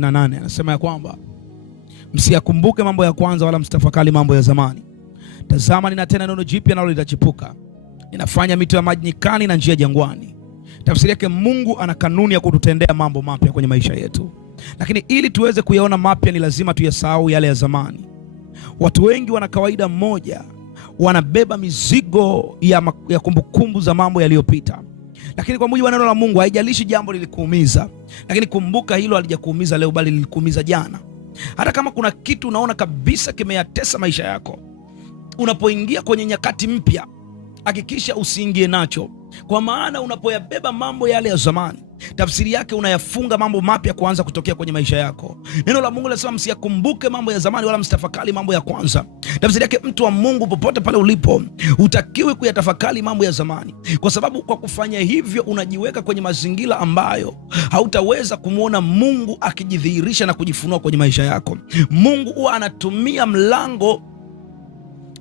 8 anasema ya kwamba msiyakumbuke mambo ya kwanza wala msitafakari mambo ya zamani. Tazama, ninatenda neno jipya nalo litachipuka. Ninafanya mito ya maji nyikani na njia jangwani. Tafsiri yake, Mungu ana kanuni ya kututendea mambo mapya kwenye maisha yetu. Lakini ili tuweze kuyaona mapya ni lazima tuyasahau yale ya zamani. Watu wengi wana kawaida moja, wanabeba mizigo ya kumbukumbu za mambo yaliyopita. Lakini kwa mujibu wa neno la Mungu, haijalishi jambo lilikuumiza, lakini kumbuka hilo halijakuumiza leo, bali lilikuumiza jana. Hata kama kuna kitu unaona kabisa kimeyatesa maisha yako, unapoingia kwenye nyakati mpya, hakikisha usiingie nacho, kwa maana unapoyabeba mambo yale ya zamani, tafsiri yake unayafunga mambo mapya kuanza kutokea kwenye maisha yako. Neno la Mungu linasema msiyakumbuke mambo ya zamani wala msitafakari mambo ya kwanza. Tafsiri yake, mtu wa Mungu, popote pale ulipo, hutakiwi kuyatafakari mambo ya zamani, kwa sababu kwa kufanya hivyo unajiweka kwenye mazingira ambayo hautaweza kumwona Mungu akijidhihirisha na kujifunua kwenye maisha yako. Mungu huwa anatumia mlango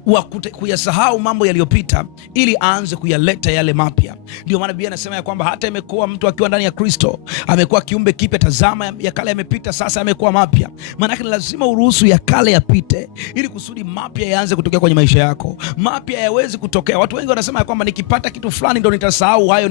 wa kuyasahau mambo yaliyopita ili aanze kuyaleta yale mapya. Ndio maana Biblia inasema ya kwamba hata imekuwa mtu akiwa ndani ya Kristo amekuwa kiumbe kipya, tazama ya kale yamepita, sasa yamekuwa mapya. Maana yake lazima uruhusu ya kale yapite ili kusudi mapya yaanze kutokea kwenye maisha yako. Mapya hayawezi kutokea. Watu wengi wanasema ya kwamba nikipata kitu fulani ndio nitasahau hayo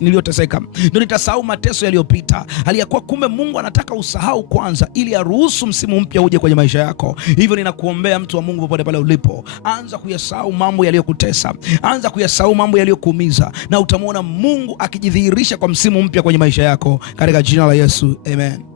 niliyoteseka, ndio nitasahau mateso yaliyopita. Hali ya kuwa kumbe Mungu anataka usahau kwanza ili aruhusu msimu mpya uje kwenye maisha yako. Hivyo ninakuombea mtu wa Mungu, popote pale ulipo, anza kuyasahau mambo yaliyokutesa, anza kuyasahau mambo yaliyokuumiza, na utamwona Mungu akijidhihirisha kwa msimu mpya kwenye maisha yako, katika jina la Yesu, amen.